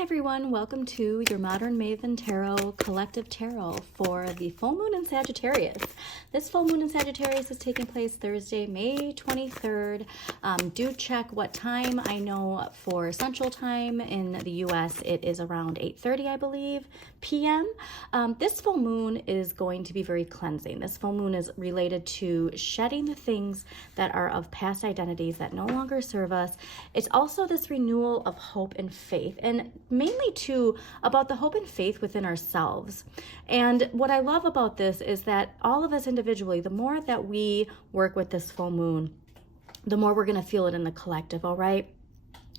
Hi everyone, welcome to your Modern Maven Tarot Collective Tarot for the full moon in Sagittarius. This full moon in Sagittarius is taking place Thursday, May 23rd. Do check what time. I know for Central Time in the US it is around 8:30, I believe, p.m. This full moon is going to be very cleansing. This full moon is related to shedding the things that are of past identities that no longer serve us. It's also this renewal of hope and faith, and mainly too about the hope and faith within ourselves. And what I love about this is that all of us individually, the more that we work with this full moon, the more we're going to feel it in the collective, all right?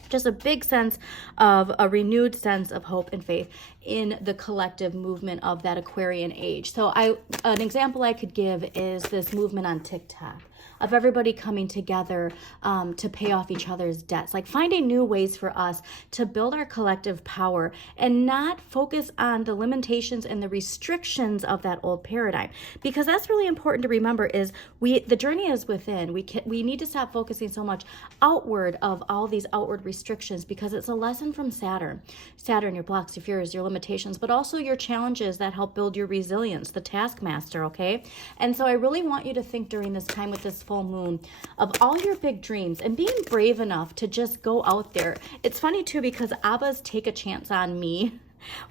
Just a big sense of a renewed sense of hope and faith in the collective movement of that Aquarian age. So an example I could give is this movement on TikTok of everybody coming together to pay off each other's debts, like finding new ways for us to build our collective power and not focus on the limitations and the restrictions of that old paradigm. Because that's really important to remember is the journey is within. We need to stop focusing so much outward of all these outward restrictions, because it's a lesson from Saturn. Saturn, your blocks, your fears, your limitations, but also your challenges that help build your resilience, the taskmaster, okay? And so I really want you to think during this time with this full moon of all your big dreams and being brave enough to just go out there. It's funny too, because Abba's Take a Chance on Me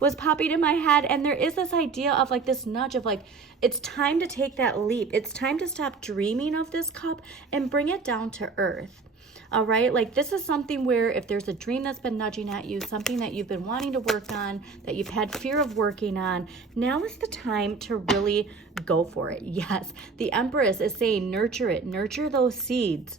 was popping in my head, and there is this idea of like this nudge of like, it's time to take that leap. It's time to stop dreaming of this cup and bring it down to earth. All right, like this is something where if there's a dream that's been nudging at you, something that you've been wanting to work on, that you've had fear of working on, now is the time to really go for it. Yes, the Empress is saying nurture it, nurture those seeds.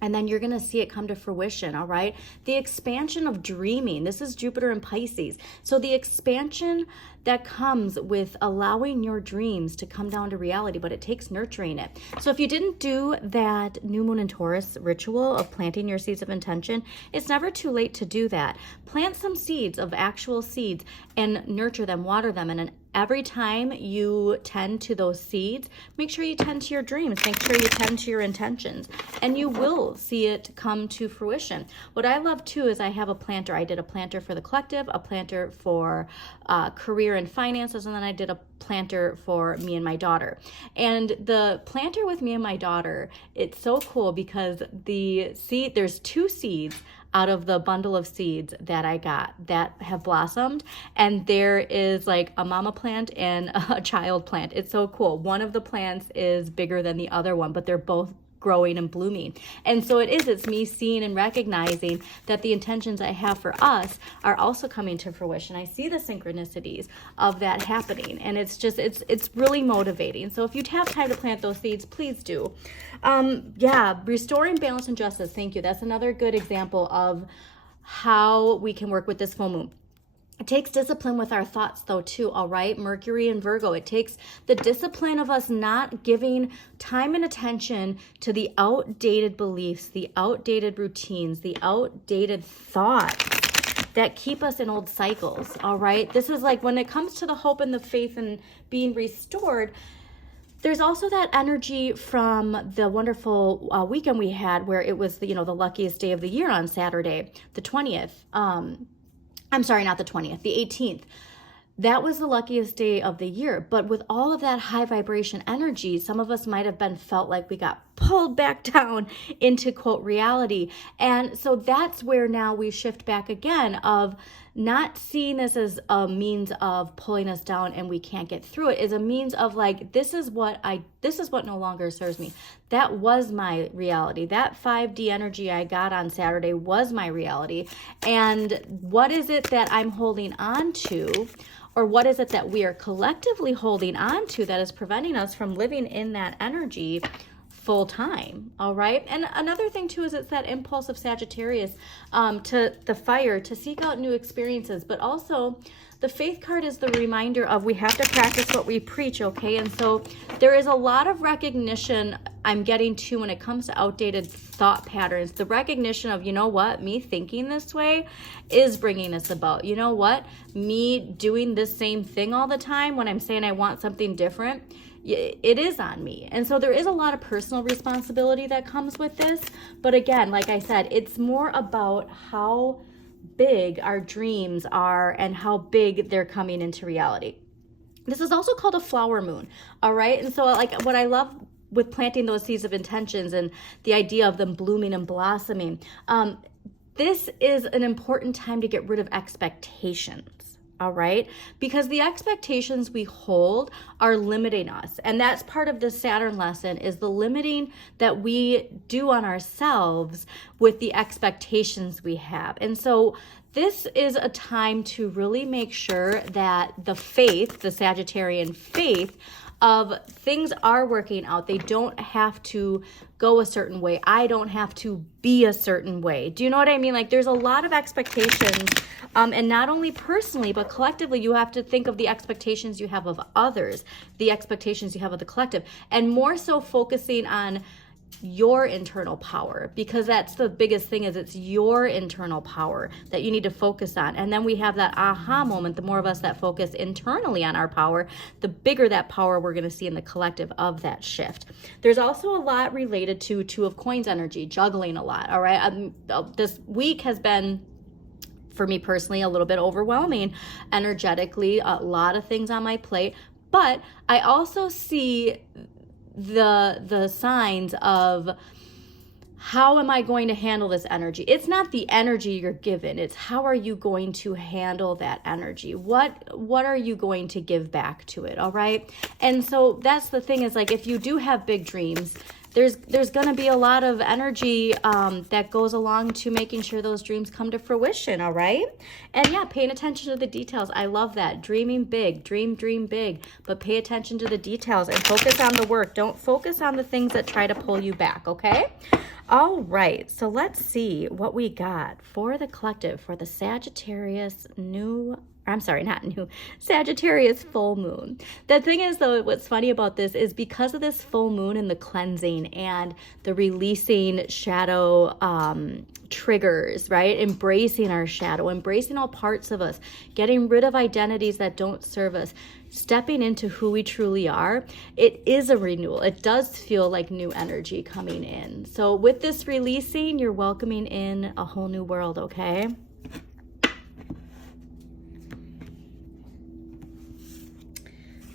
And then you're going to see it come to fruition, all right? The expansion of dreaming. This is Jupiter in Pisces. So the expansion that comes with allowing your dreams to come down to reality, but it takes nurturing it. So if you didn't do that new moon in Taurus ritual of planting your seeds of intention, it's never too late to do that. Plant some seeds of actual seeds and nurture them, water them, and every time you tend to those seeds, make sure you tend to your dreams, make sure you tend to your intentions, and you will see it come to fruition. What I love too is I have a planter. I did a planter for the collective, a planter for career and finances, and then I did a planter for me and my daughter. And the planter with me and my daughter, it's so cool because there's two seeds out of the bundle of seeds that I got that have blossomed, and there is like a mama plant and a child plant. It's so cool. One of the plants is bigger than the other one, but they're both growing and blooming. And so it's me seeing and recognizing that the intentions I have for us are also coming to fruition. I see the synchronicities of that happening, and it's really motivating. So if you have time to plant those seeds, please do. Restoring balance and justice. Thank you. That's another good example of how we can work with this full moon. It takes discipline with our thoughts though too, all right? Mercury and Virgo. It takes the discipline of us not giving time and attention to the outdated beliefs, the outdated routines, the outdated thoughts that keep us in old cycles, all right? This is like when it comes to the hope and the faith and being restored, there's also that energy from the wonderful weekend we had where it was the luckiest day of the year on Saturday, the 20th. I'm sorry, not the 20th, the 18th. That was the luckiest day of the year. But with all of that high vibration energy, some of us might have felt like we got pulled back down into, quote, reality. And so that's where now we shift back again of not seeing this as a means of pulling us down and we can't get through it, is a means of like, this is what no longer serves me. That was my reality. That 5D energy I got on Saturday was my reality. And what is it that I'm holding on to? Or what is it that we are collectively holding on to that is preventing us from living in that energy full time, all right? And another thing too is it's that impulse of Sagittarius to the fire, to seek out new experiences, but also the faith card is the reminder of we have to practice what we preach, okay? And so there is a lot of recognition I'm getting to when it comes to outdated thought patterns. The recognition of, you know what, me thinking this way is bringing this about. You know what, me doing this same thing all the time when I'm saying I want something different, it is on me. And so there is a lot of personal responsibility that comes with this. But again, like I said, it's more about how big our dreams are and how big they're coming into reality. This is also called a flower moon, all right? And so like what I love with planting those seeds of intentions and the idea of them blooming and blossoming, this is an important time to get rid of expectations. All right, because the expectations we hold are limiting us. And that's part of the Saturn lesson, is the limiting that we do on ourselves with the expectations we have. And so this is a time to really make sure that the faith, the Sagittarian faith, of things are working out. They don't have to go a certain way. I don't have to be a certain way. Do you know what I mean? Like there's a lot of expectations, and not only personally, but collectively, you have to think of the expectations you have of others, the expectations you have of the collective, and more so focusing on your internal power, because that's the biggest thing, is it's your internal power that you need to focus on. And then we have that aha moment. The more of us that focus internally on our power, the bigger that power we're going to see in the collective of that shift. There's also a lot related to Two of Coins energy, juggling a lot. All right, this week has been, for me personally, a little bit overwhelming energetically, a lot of things on my plate, but I also see the signs of how am I going to handle this energy. It's not the energy you're given, it's how are you going to handle that energy. What are you going to give back to it? All right. And so that's the thing, is like, if you do have big dreams, there's going to be a lot of energy that goes along to making sure those dreams come to fruition, all right? And yeah, paying attention to the details. I love that. Dreaming big, dream big, but pay attention to the details and focus on the work. Don't focus on the things that try to pull you back, okay? All right, so let's see what we got for the collective for the Sagittarius Sagittarius full moon. The thing is, though, what's funny about this is because of this full moon and the cleansing and the releasing shadow triggers, right? Embracing our shadow, embracing all parts of us, getting rid of identities that don't serve us, stepping into who we truly are. It is a renewal. It does feel like new energy coming in. So with this releasing, you're welcoming in a whole new world, okay?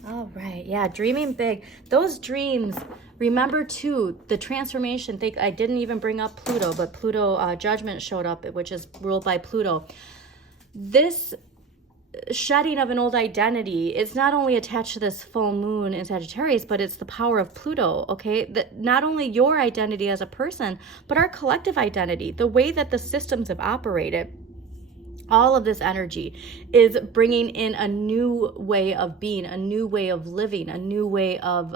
All right. Yeah. Dreaming big. Those dreams, remember too, the transformation. I didn't even bring up Pluto, but Pluto judgment showed up, which is ruled by Pluto. This shedding of an old identity, it's not only attached to this full moon in Sagittarius, but it's the power of Pluto, okay? That not only your identity as a person, but our collective identity, the way that the systems have operated. All of this energy is bringing in a new way of being, a new way of living, a new way of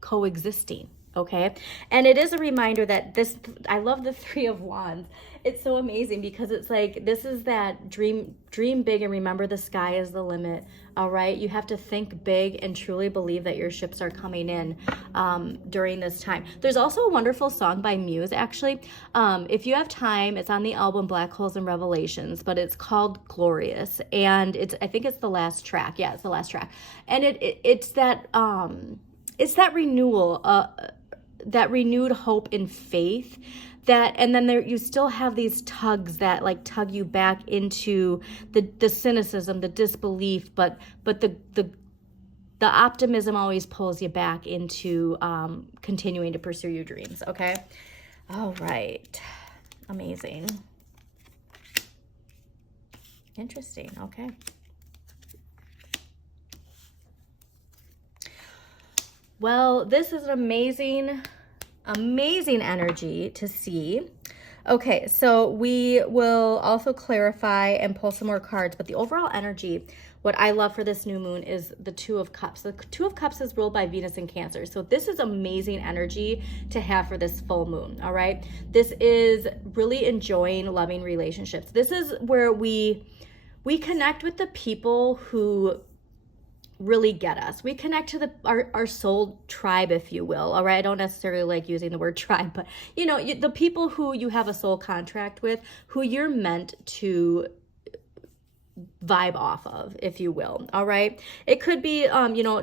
coexisting, okay? And it is a reminder that I love the Three of Wands. It's so amazing because it's like, this is that dream big and remember the sky is the limit, all right? You have to think big and truly believe that your ships are coming in during this time. There's also a wonderful song by Muse, actually. If you have time, it's on the album Black Holes and Revelations, but it's called Glorious. And I think it's the last track. Yeah, it's the last track. And it's that renewal, that renewed hope and faith. And then you still have these tugs that like tug you back into the cynicism, the disbelief, but the optimism always pulls you back into continuing to pursue your dreams, okay? All right. Amazing. Interesting, okay. Well, this is an amazing energy to see. Okay, so we will also clarify and pull some more cards, but the overall energy, what I love for this new moon is the Two of Cups. The Two of Cups is ruled by Venus and Cancer. So this is amazing energy to have for this full moon, all right? This is really enjoying loving relationships. This is where we connect with the people who really get us. We connect to our soul tribe, if you will. All right. I don't necessarily like using the word tribe, but the people who you have a soul contract with, who you're meant to vibe off of, if you will. All right. It could be,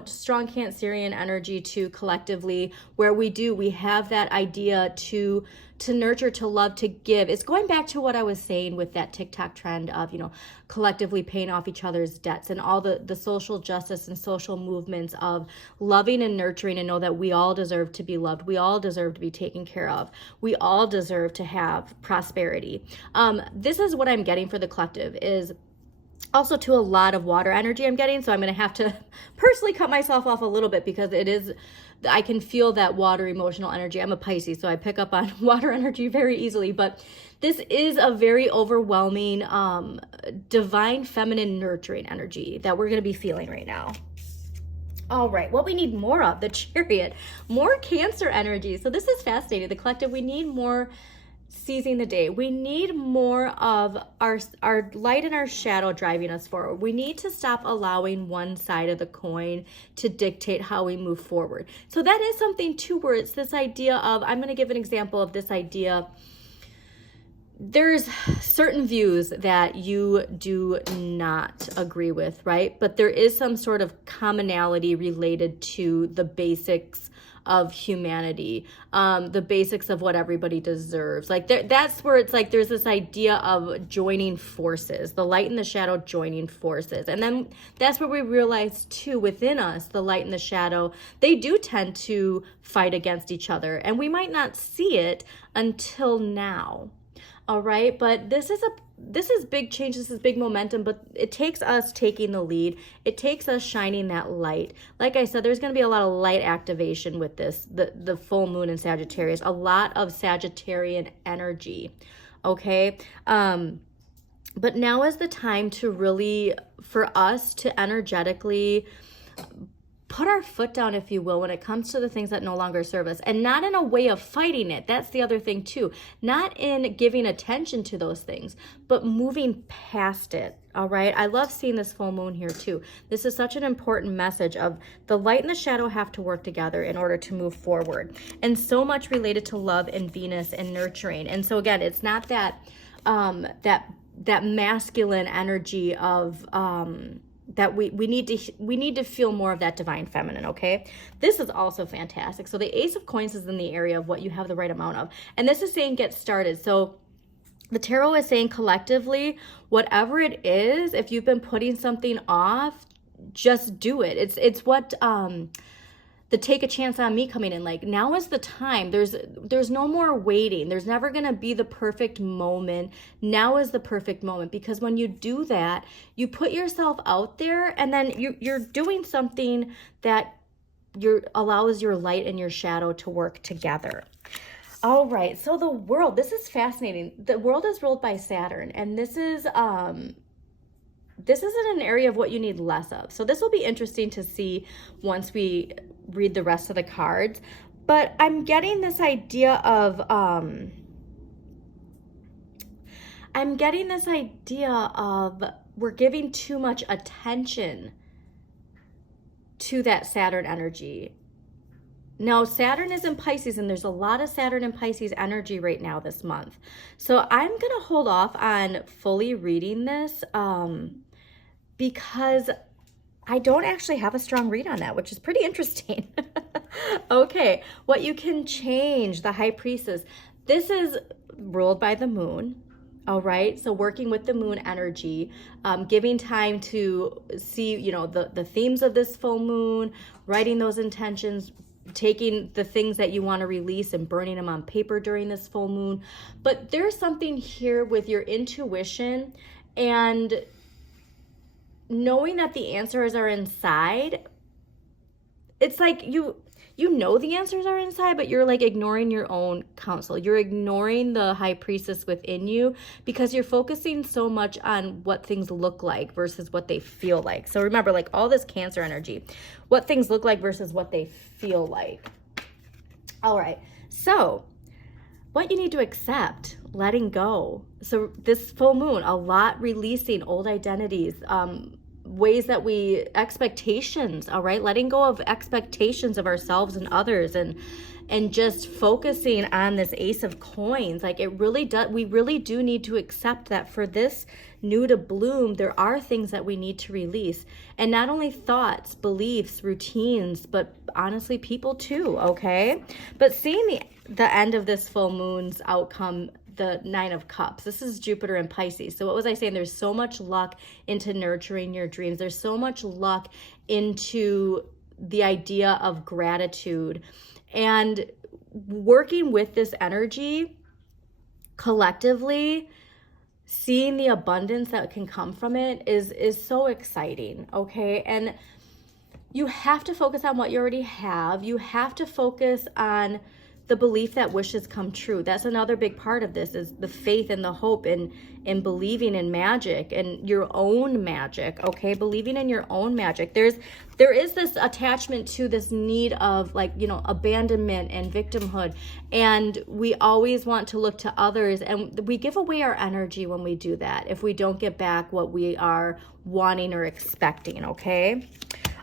strong Cancerian energy too, collectively, where we have that idea to to nurture, to love, to give. It's going back to what I was saying with that TikTok trend of, collectively paying off each other's debts and all the social justice and social movements of loving and nurturing, and know that we all deserve to be loved. We all deserve to be taken care of. We all deserve to have prosperity. This is what I'm getting for the collective, is also to a lot of water energy I'm getting. So I'm going to have to personally cut myself off a little bit, because I can feel that water emotional energy. I'm a Pisces, so I pick up on water energy very easily, but this is a very overwhelming, divine feminine nurturing energy that we're going to be feeling right now. All right, what we need more of, the Chariot, more Cancer energy. So this is fascinating. The collective, we need more seizing the day. We need more of our light and our shadow driving us forward. We need to stop allowing one side of the coin to dictate how we move forward. So that is something too, where it's this idea of, I'm going to give an example of this idea. There's certain views that you do not agree with, right? But there is some sort of commonality related to the basics of humanity, the basics of what everybody deserves. Like that's where it's like there's this idea of joining forces, the light and the shadow joining forces. And then that's where we realize too, within us, the light and the shadow, they do tend to fight against each other. And we might not see it until now. All right, but this is big change. This is big momentum, but it takes us taking the lead. It takes us shining that light. Like I said, there's going to be a lot of light activation with this, the full moon in Sagittarius, a lot of Sagittarian energy. Okay. But now is the time to really, for us to energetically put our foot down, if you will, when it comes to the things that no longer serve us, and not in a way of fighting it. That's the other thing too. Not in giving attention to those things, but moving past it. All right. I love seeing this full moon here too. This is such an important message of the light and the shadow have to work together in order to move forward. And so much related to love and Venus and nurturing. And so again, it's not that, that masculine energy of, that we need to feel more of that divine feminine. Okay, this is also fantastic. So the Ace of Coins is in the area of what you have the right amount of, and this is saying get started. So the tarot is saying collectively, whatever it is, if you've been putting something off, just do it. It's what the take a chance on me coming in, like now is the time. There's no more waiting. There's never going to be the perfect moment. Now is the perfect moment, because when you do that, you put yourself out there, and then you're doing something that allows your light and your shadow to work together. All right, so the world, this is fascinating. The world is ruled by Saturn, and this isn't an area of what you need less of. So this will be interesting to see once we read the rest of the cards. But I'm getting this idea of, we're giving too much attention to that Saturn energy. Now, Saturn is in Pisces, and there's a lot of Saturn and Pisces energy right now this month. So I'm going to hold off on fully reading this, because I don't actually have a strong read on that, which is pretty interesting. Okay, what you can change, the High Priestess. This is ruled by the moon. All right, so working with the moon energy, giving time to see, the themes of this full moon, writing those intentions, taking the things that you want to release and burning them on paper during this full moon. But there's something here with your intuition and knowing that the answers are inside. It's like you know the answers are inside, but you're like ignoring your own counsel. You're ignoring the High Priestess within you because you're focusing so much on what things look like versus what they feel like. So remember, like all this Cancer energy, what things look like versus what they feel like. All right, so what you need to accept, letting go. So this full moon, a lot releasing old identities, ways that expectations, all right, letting go of expectations of ourselves and others, and and just focusing on this Ace of Coins. Like it really does, we really do need to accept that for this new to bloom, there are things that we need to release. And not only thoughts, beliefs, routines, but honestly people too, okay? But seeing the end of this full moon's outcome, the Nine of Cups. This is Jupiter in Pisces. So what was I saying? There's so much luck into nurturing your dreams. There's so much luck into the idea of gratitude. And working with this energy collectively, seeing the abundance that can come from it is so exciting, okay? And you have to focus on what you already have. You have to focus on the belief that wishes come true. That's another big part of this, is the faith and the hope in believing in magic and your own magic, okay? Believing in your own magic. There is this attachment to this need of, like, you know, abandonment and victimhood. And we always want to look to others, and we give away our energy when we do that, if we don't get back what we are wanting or expecting, okay?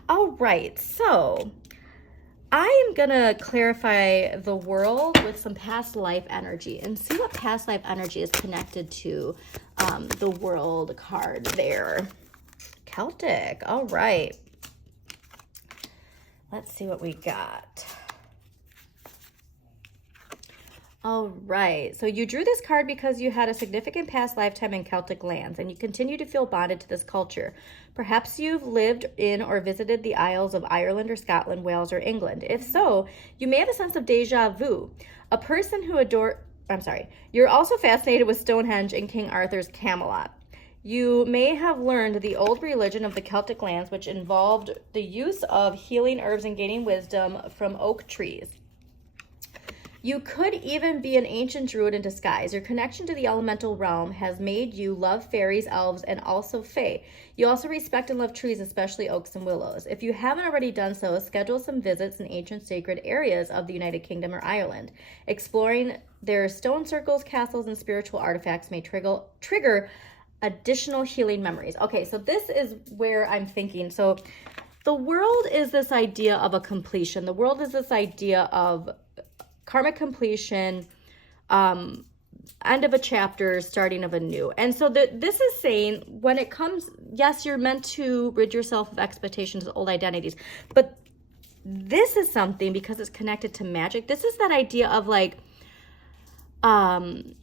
All right, so I am gonna clarify the world with some past life energy and see what past life energy is connected to the world card there. Celtic, all right. Let's see what we got. All right, so you drew this card because you had a significant past lifetime in Celtic lands and you continue to feel bonded to this culture. Perhaps you've lived in or visited the Isles of Ireland or Scotland, Wales, or England. If so, you may have a sense of deja vu. A person who you're also fascinated with Stonehenge and King Arthur's Camelot. You may have learned the old religion of the Celtic lands, which involved the use of healing herbs and gaining wisdom from oak trees. You could even be an ancient druid in disguise. Your connection to the elemental realm has made you love fairies, elves, and also fae. You also respect and love trees, especially oaks and willows. If you haven't already done so, schedule some visits in ancient sacred areas of the United Kingdom or Ireland. Exploring their stone circles, castles, and spiritual artifacts may trigger additional healing memories. Okay, so this is where I'm thinking. So the world is this idea of a completion. The world is this idea of karmic completion, end of a chapter, starting of a new. And so this is saying, when it comes, yes, you're meant to rid yourself of expectations of old identities, but this is something, because it's connected to magic, this is that idea of, like, don't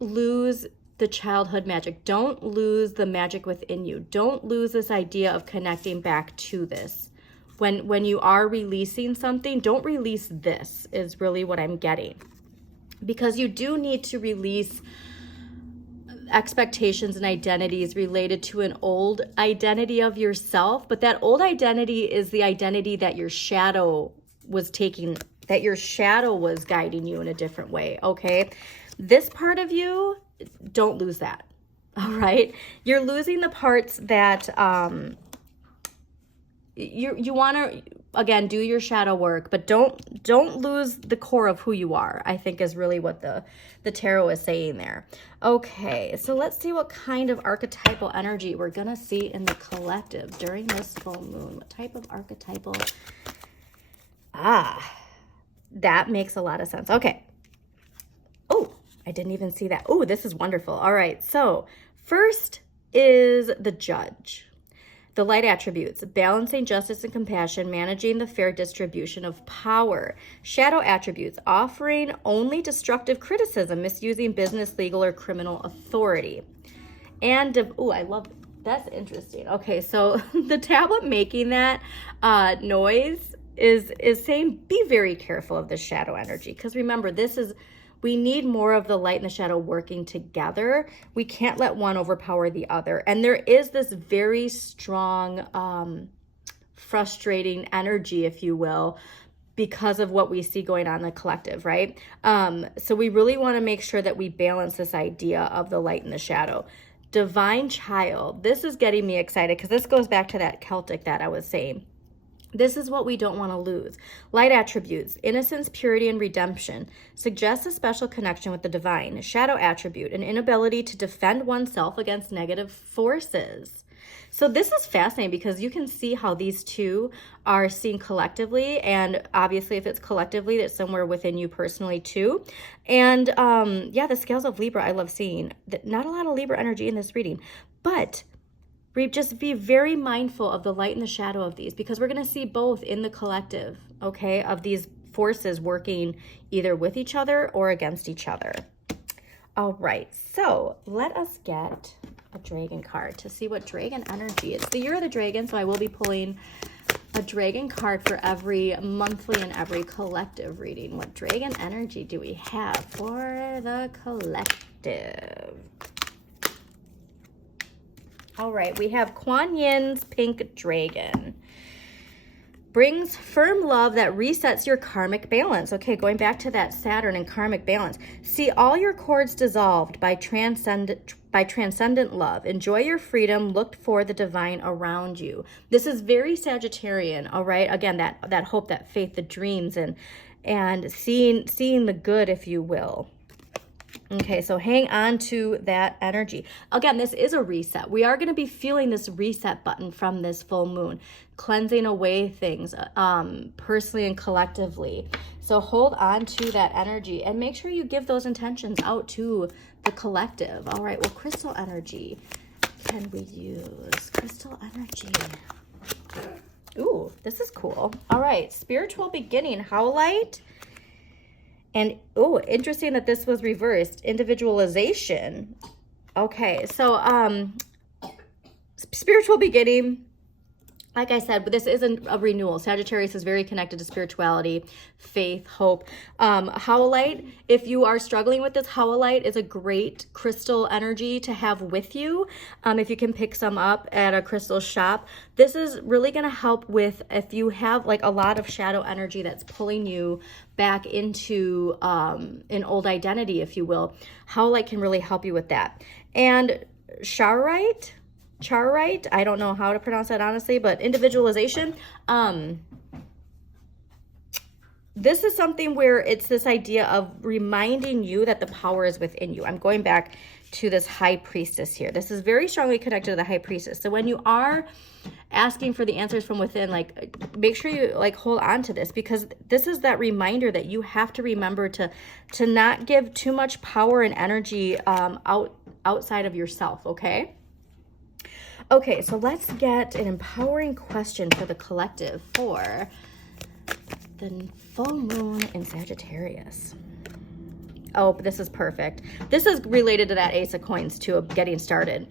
lose the childhood magic. Don't lose the magic within you. Don't lose this idea of connecting back to this. When you are releasing something, don't release this, is really what I'm getting. Because you do need to release expectations and identities related to an old identity of yourself. But that old identity is the identity that your shadow was taking, that your shadow was guiding you in a different way, okay? This part of you, don't lose that, all right? You're losing the parts that you want to, again, do your shadow work, but don't lose the core of who you are, I think, is really what the tarot is saying there. Okay, so let's see what kind of archetypal energy we're gonna see in the collective during this full moon. What type of archetypal? That makes a lot of sense. Okay. Oh, I didn't even see that. Oh, this is wonderful. All right, so first is the Judge. The light attributes: balancing justice and compassion, managing the fair distribution of power. Shadow attributes: offering only destructive criticism, misusing business, legal, or criminal authority. And, I love, that's interesting. Okay, so the tablet making that noise is saying, be very careful of the shadow energy. Because remember, we need more of the light and the shadow working together. We can't let one overpower the other. And there is this very strong, frustrating energy, if you will, because of what we see going on in the collective, right? So we really want to make sure that we balance this idea of the light and the shadow. Divine Child. This is getting me excited because this goes back to that Celtic that I was saying. This is what we don't want to lose. Light attributes: innocence, purity, and redemption. Suggests a special connection with the divine. Shadow attribute: an inability to defend oneself against negative forces. So this is fascinating because you can see how these two are seen collectively, and obviously if it's collectively, that's somewhere within you personally too. And yeah, the scales of Libra, I love seeing. Not a lot of Libra energy in this reading, but just be very mindful of the light and the shadow of these, because we're going to see both in the collective, okay, of these forces working either with each other or against each other. All right, so let us get a dragon card to see what dragon energy is. It's the year of the dragon, so I will be pulling a dragon card for every monthly and every collective reading. What dragon energy do we have for the collective? All right, we have Kuan Yin's pink dragon. Brings firm love that resets your karmic balance. Okay, going back to that Saturn and karmic balance. See all your cords dissolved by transcendent love. Enjoy your freedom. Look for the divine around you. This is very Sagittarian, all right? Again, that hope, that faith, the dreams, and seeing the good, if you will. Okay, so hang on to that energy. Again, this is a reset. We are going to be feeling this reset button from this full moon, cleansing away things personally and collectively. So hold on to that energy and make sure you give those intentions out to the collective. All right, well, crystal energy can we use? Crystal energy. Ooh, this is cool. All right, spiritual beginning, howlite. And, oh, interesting that this was reversed. Individualization. Okay, so spiritual beginning, like I said, but this isn't a renewal. Sagittarius is very connected to spirituality, faith, hope. Howlite, if you are struggling with this, howlite is a great crystal energy to have with you. If you can pick some up at a crystal shop. This is really going to help with if you have like a lot of shadow energy that's pulling you back into an old identity, if you will. Howlite can really help you with that. And charite, I don't know how to pronounce that honestly, but individualization. This is something where it's this idea of reminding you that the power is within you. I'm going back to this high priestess here. This is very strongly connected to the high priestess. So when you are asking for the answers from within, like, make sure you like hold on to this, because this is that reminder that you have to remember to not give too much power and energy outside of yourself. Okay, so let's get an empowering question for the collective for the full moon in Sagittarius. Oh, this is perfect. This is related to that Ace of Coins too, of getting started.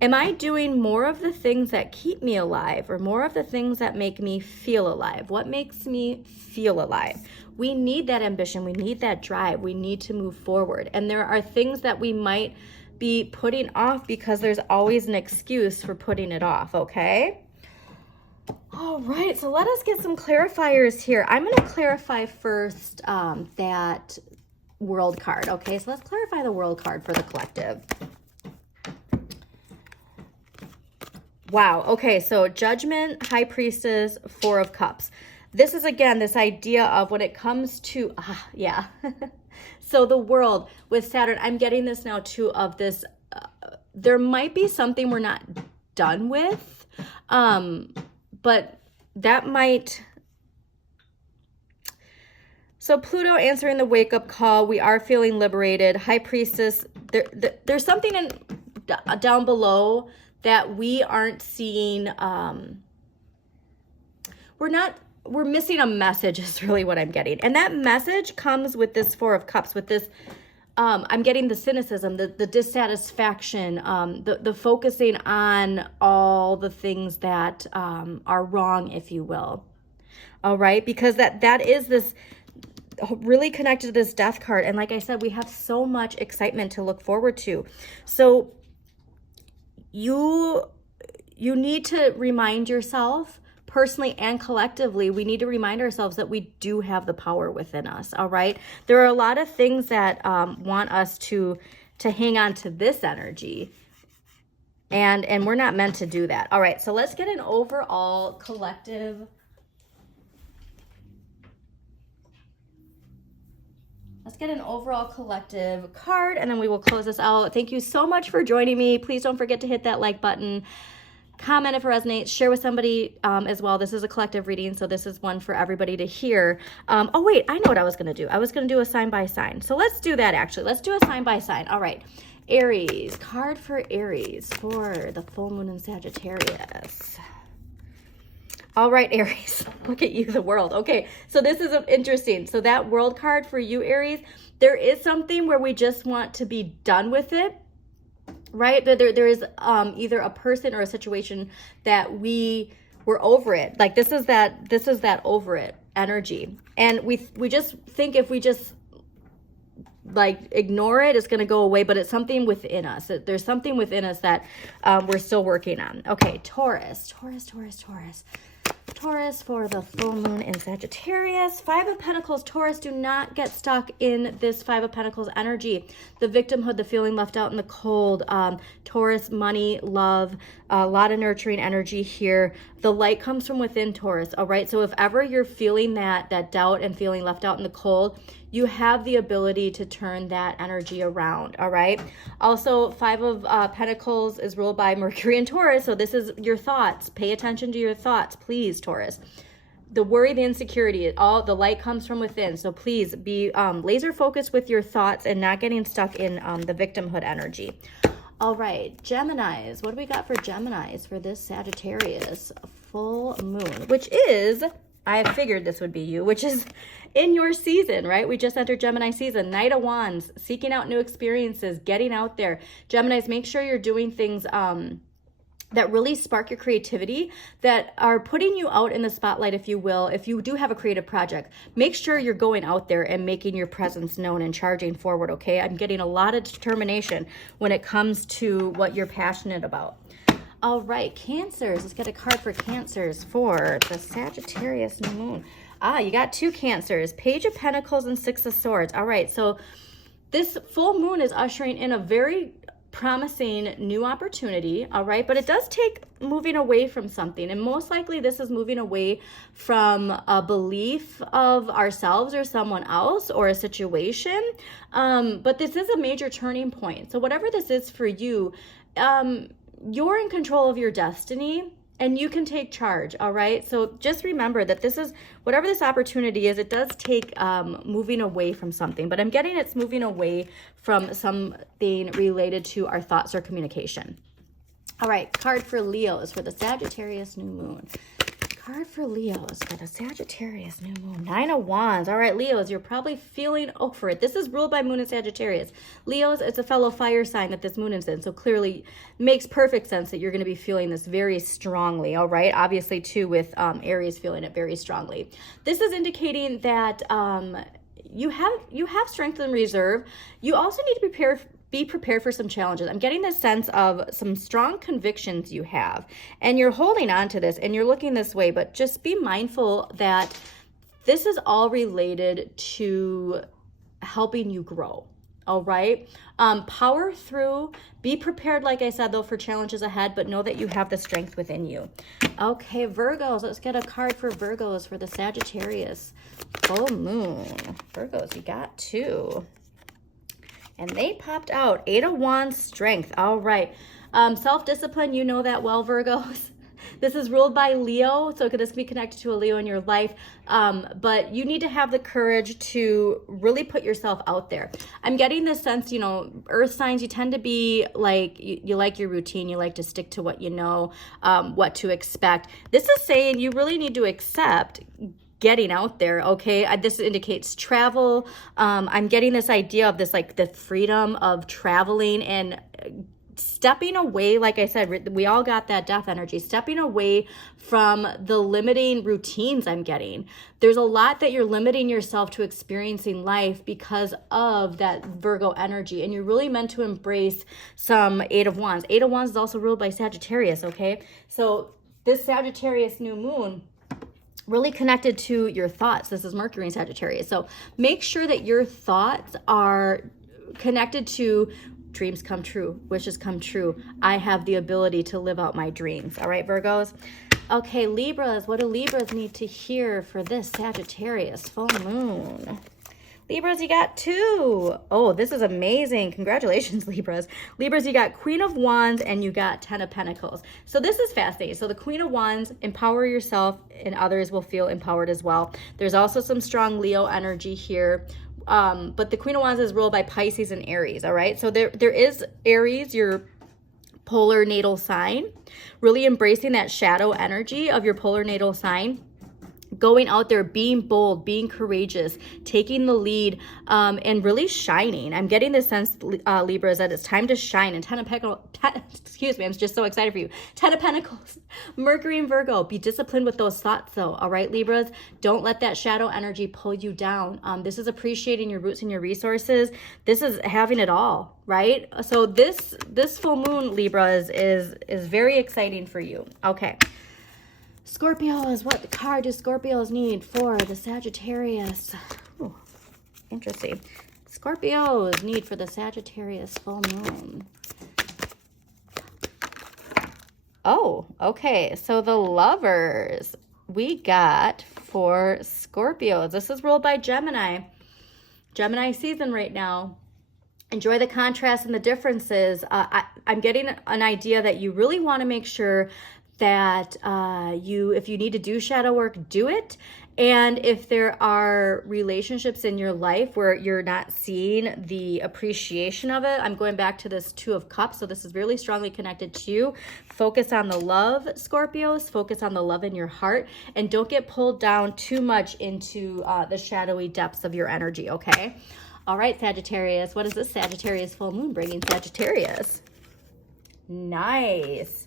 Am I doing more of the things that keep me alive or more of the things that make me feel alive? What makes me feel alive? We need that ambition. We need that drive. We need to move forward. And there are things that we might be putting off because there's always an excuse for putting it off, okay? All right, so let us get some clarifiers here. I'm going to clarify first that world card, okay? So let's clarify the world card for the collective. Wow, okay, so Judgment, High Priestess, Four of Cups. This is, again, this idea of when it comes to, yeah. So the world with Saturn, I'm getting this now too of this, there might be something we're not done with, but that might, so Pluto answering the wake-up call, we are feeling liberated. High Priestess, there's something down below that we aren't seeing, we're missing a message is really what I'm getting. And that message comes with this Four of Cups, with this, I'm getting the cynicism, the dissatisfaction, the focusing on all the things that are wrong, if you will. All right, because that is this really connected to this Death card. And like I said, we have so much excitement to look forward to. So you need to remind yourself, personally and collectively, we need to remind ourselves that we do have the power within us, all right? There are a lot of things that want us to hang on to this energy, and we're not meant to do that. All right, so let's get an overall collective. Let's get an overall collective card, and then we will close this out. Thank you so much for joining me. Please don't forget to hit that like button. Comment if it resonates. Share with somebody as well. This is a collective reading, so this is one for everybody to hear. Oh, wait, I know what I was going to do. I was going to do a sign by sign. So let's do that, actually. Let's do a sign by sign. All right. Aries. Card for Aries for the full moon in Sagittarius. All right, Aries. Look at you, the world. Okay, so this is interesting. So that world card for you, Aries, there is something where we just want to be done with it, right? There is either a person or a situation that we're over it. Like this is that over it energy. And we just think if we just like ignore it, it's going to go away, but it's something within us. There's something within us that we're still working on. Okay, Taurus for the full moon in Sagittarius. Five of Pentacles. Taurus, do not get stuck in this Five of Pentacles energy. The victimhood, the feeling left out in the cold. Taurus, money, love, a lot of nurturing energy here. The light comes from within, Taurus, all right? So if ever you're feeling that doubt and feeling left out in the cold, you have the ability to turn that energy around, all right? Also, Five of Pentacles is ruled by Mercury and Taurus, so this is your thoughts. Pay attention to your thoughts, please, Taurus. The worry, the insecurity, all the light comes from within, so please be laser focused with your thoughts and not getting stuck in the victimhood energy. All right, Geminis. What do we got for Geminis for this Sagittarius full moon, which is, I figured this would be you, which is in your season, right? We just entered Gemini season. Knight of Wands, seeking out new experiences, getting out there. Geminis, make sure you're doing things that really spark your creativity, that are putting you out in the spotlight, if you will. If you do have a creative project, make sure you're going out there and making your presence known and charging forward, okay? I'm getting a lot of determination when it comes to what you're passionate about. All right, Cancers. Let's get a card for Cancers for the Sagittarius new moon. You got two Cancers, Page of Pentacles and Six of Swords. All right, so this full moon is ushering in a very promising new opportunity, all right? But it does take moving away from something, and most likely this is moving away from a belief of ourselves or someone else or a situation. But this is a major turning point. So whatever this is for you, you're in control of your destiny and you can take charge, all right? So just remember that this is, whatever this opportunity is, it does take moving away from something, but I'm getting it's moving away from something related to our thoughts or communication. All right, card for Leos for the Sagittarius new moon. Card for Leos for the Sagittarius new moon. Nine of Wands. All right, Leos, you're probably feeling over it. This is ruled by Moon in Sagittarius. Leos, it's a fellow fire sign that this moon is in, so clearly makes perfect sense that you're going to be feeling this very strongly, all right? Obviously, too, with Aries feeling it very strongly. This is indicating that you have strength in reserve. You also need to be prepared for some challenges. I'm getting this sense of some strong convictions you have, and you're holding on to this and you're looking this way, but just be mindful that this is all related to helping you grow. All right. Power through, be prepared, like I said, though, for challenges ahead, but know that you have the strength within you. Okay, Virgos, let's get a card for Virgos for the Sagittarius full moon. Virgos, you got two. And they popped out. Eight of Wands, strength. All right. Self-discipline, you know that well, Virgos. This is ruled by Leo, so this can be connected to a Leo in your life. But you need to have the courage to really put yourself out there. I'm getting this sense, you know, earth signs, you tend to be like, you like your routine. You like to stick to what you know, what to expect. This is saying you really need to accept getting out there, okay? This indicates travel. I'm getting this idea of this, like the freedom of traveling and stepping away. Like I said, we all got that death energy, stepping away from the limiting routines I'm getting. There's a lot that you're limiting yourself to experiencing life because of that Virgo energy, and you're really meant to embrace some Eight of Wands. Eight of Wands is also ruled by Sagittarius, okay? So this Sagittarius new moon, really connected to your thoughts. This is Mercury in Sagittarius. So make sure that your thoughts are connected to dreams come true, wishes come true. I have the ability to live out my dreams. All right, Virgos. Okay, Libras. What do Libras need to hear for this Sagittarius full moon? Libras, you got 2. Oh, this is amazing. Congratulations, Libras. Libras, you got Queen of Wands and you got 10 of Pentacles. So this is fascinating. So the Queen of Wands, empower yourself and others will feel empowered as well. There's also some strong Leo energy here. But the Queen of Wands is ruled by Pisces and Aries, all right? So there is Aries, your polar natal sign, really embracing that shadow energy of your polar natal sign. Going out there, being bold, being courageous, taking the lead, and really shining. I'm getting this sense, Libras, that it's time to shine. And 10 of Pentacles, excuse me, I'm just so excited for you. 10 of Pentacles, Mercury and Virgo. Be disciplined with those thoughts, though. All right, Libras, don't let that shadow energy pull you down. This is appreciating your roots and your resources. This is having it all, right? So this full moon, Libras, is very exciting for you. Okay. Scorpios, what card do Scorpios need for the Sagittarius? Ooh, interesting. Scorpios need for the Sagittarius full moon. Oh, okay. So the Lovers we got for Scorpios. This is ruled by Gemini. Gemini season right now. Enjoy the contrast and the differences. I'm getting an idea that you really want to make sure that if you need to do shadow work, do it. And if there are relationships in your life where you're not seeing the appreciation of it, I'm going back to this 2 of Cups. So this is really strongly connected to you. Focus on the love, Scorpios. Focus on the love in your heart. And don't get pulled down too much into the shadowy depths of your energy, okay? All right, Sagittarius. What is this Sagittarius full moon bringing Sagittarius? Nice.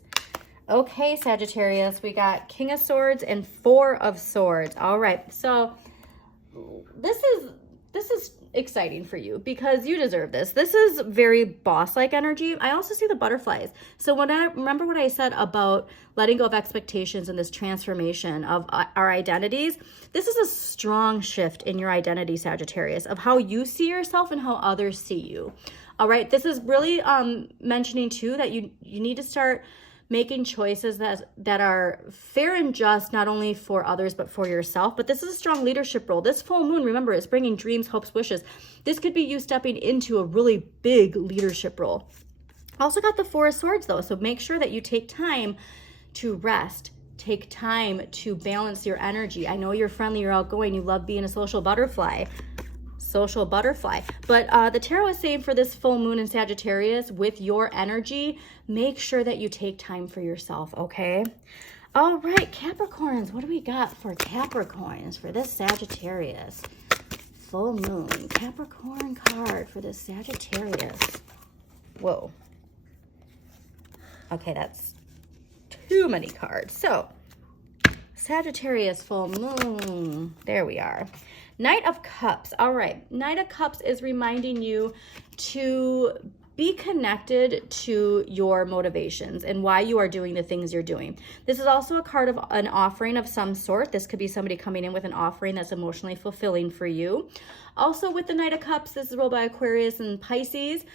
Okay, Sagittarius, we got King of Swords and 4 of Swords. All right, so this is exciting for you because you deserve this. This is very boss-like energy. I also see the butterflies. So remember what I said about letting go of expectations and this transformation of our identities. This is a strong shift in your identity, Sagittarius, of how you see yourself and how others see you. All right, this is really mentioning too that you need to start making choices that are fair and just, not only for others, but for yourself. But this is a strong leadership role. This full moon, remember, is bringing dreams, hopes, wishes. This could be you stepping into a really big leadership role. Also got the 4 of Swords, though, so make sure that you take time to rest. Take time to balance your energy. I know you're friendly, you're outgoing, you love being a social butterfly. But the tarot is saying for this full moon in Sagittarius, with your energy, make sure that you take time for yourself, okay? All right, Capricorns, what do we got for Capricorns for this Sagittarius full moon? Capricorn card for this Sagittarius. Whoa. Okay, that's too many cards. So, Sagittarius full moon. There we are. Knight of Cups. All right. Knight of Cups is reminding you to be connected to your motivations and why you are doing the things you're doing. This is also a card of an offering of some sort. This could be somebody coming in with an offering that's emotionally fulfilling for you. Also with the Knight of Cups, this is ruled by Aquarius and Pisces.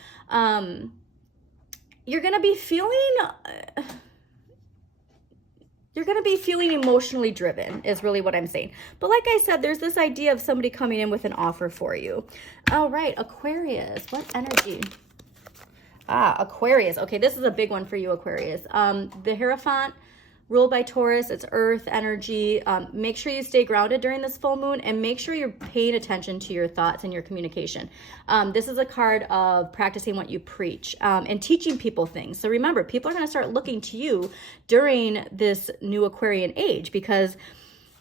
You're going to be feeling emotionally driven is really what I'm saying. But like I said, there's this idea of somebody coming in with an offer for you. All right, Aquarius, what energy? Aquarius. Okay, this is a big one for you, Aquarius. The Hierophant, ruled by Taurus, it's earth energy. Make sure you stay grounded during this full moon and make sure you're paying attention to your thoughts and your communication. This is a card of practicing what you preach and teaching people things. So remember, people are going to start looking to you during this new Aquarian age because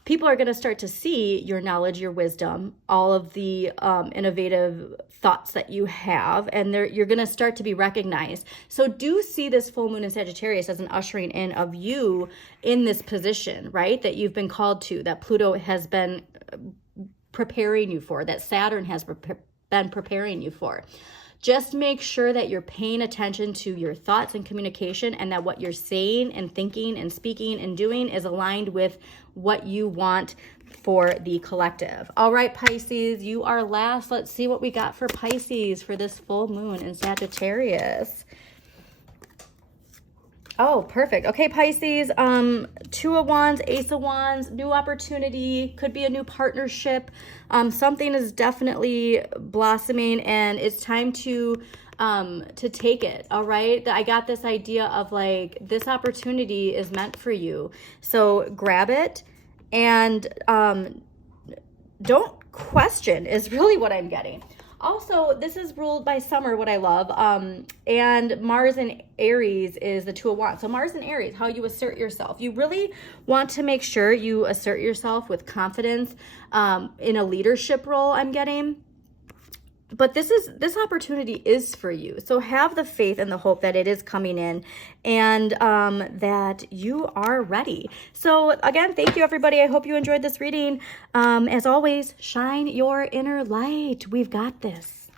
people are going to start to see your knowledge, your wisdom, all of the innovative thoughts that you have, and you're going to start to be recognized. So do see this full moon in Sagittarius as an ushering in of you in this position, right? That you've been called to, that Pluto has been preparing you for, that Saturn has been preparing you for. Just make sure that you're paying attention to your thoughts and communication and that what you're saying and thinking and speaking and doing is aligned with what you want for the collective. All right, Pisces, you are last. Let's see what we got for Pisces for this full moon in Sagittarius. Oh, perfect. Okay, Pisces, Two of Wands, Ace of Wands, new opportunity, could be a new partnership. Something is definitely blossoming and it's time to take it. All right. I got this idea of like, this opportunity is meant for you. So grab it and, don't question is really what I'm getting. Also, this is ruled by summer, what I love. And Mars and Aries is the Two of Wands. So Mars and Aries, how you assert yourself. You really want to make sure you assert yourself with confidence in a leadership role, I'm getting. But this opportunity is for you. So have the faith and the hope that it is coming in and that you are ready. So again, thank you everybody. I hope you enjoyed this reading. As always, shine your inner light. We've got this.